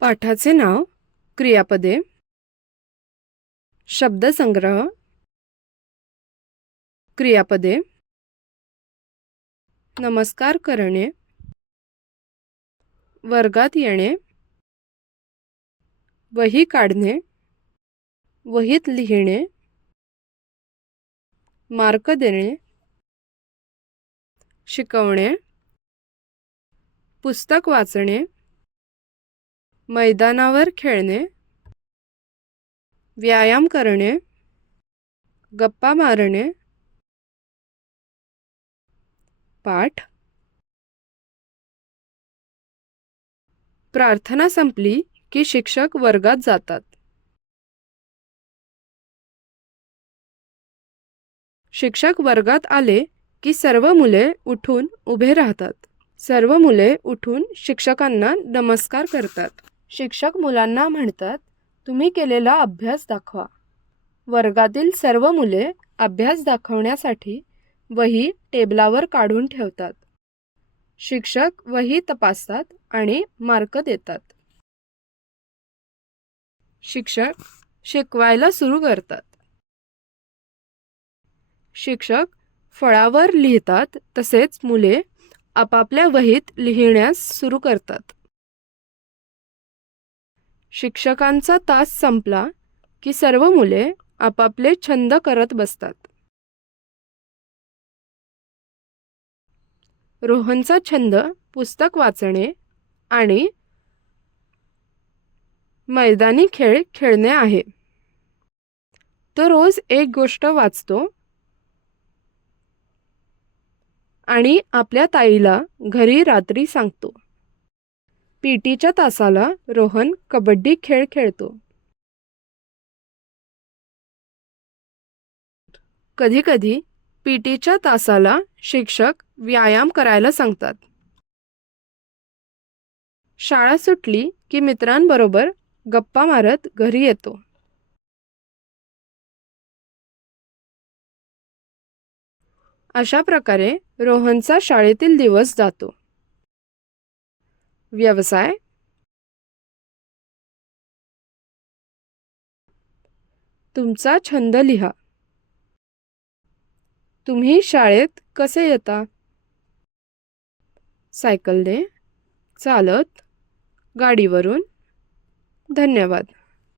पाठाचे नाव क्रियापदे, शब्दसंग्रह, क्रियापदे, नमस्कार करणे, वर्गात येणे, वही काढणे, वहीत लिहिणे, मार्क देणे, शिकवणे, पुस्तक वाचणे, मैदानावर खेळणे, व्यायाम करणे, गप्पा मारणे, पाठ. प्रार्थना संपली की शिक्षक वर्गात जातात. शिक्षक वर्गात आले की सर्व मुले उठून उभे राहतात. सर्व मुले उठून शिक्षकांना नमस्कार करतात. शिक्षक मुलांना म्हणतात, तुम्ही केलेला अभ्यास दाखवा. वर्गातील सर्व मुले अभ्यास दाखवण्यासाठी वही टेबलावर काढून ठेवतात. शिक्षक वही तपासतात आणि मार्क देतात. शिक्षक शिकवायला सुरू करतात. शिक्षक फळ्यावर लिहितात, तसेच मुले आपापल्या वहीत लिहिण्यास सुरू करतात. शिक्षकांचा तास संपला की सर्व मुले आपापले छंद करत बसतात. रोहनचा छंद पुस्तक वाचणे आणि मैदानी खेळ खेळणे आहे. तो रोज एक गोष्ट वाचतो आणि आपल्या ताईला घरी रात्री सांगतो. पीटीच्या तासाला रोहन कबड्डी खेळ खेळतो. कधीकधी पीटीच्या तासाला शिक्षक व्यायाम करायला सांगतात. शाळा सुटली की मित्रांबरोबर गप्पा मारत घरी येतो. अशा प्रकारे रोहनचा शाळेतील दिवस जातो. व्यवसाय. तुमचा छंद लिहा. तुम्ही शाळेत कसे येता? सायकलने, चालत, गाडीवरून. धन्यवाद.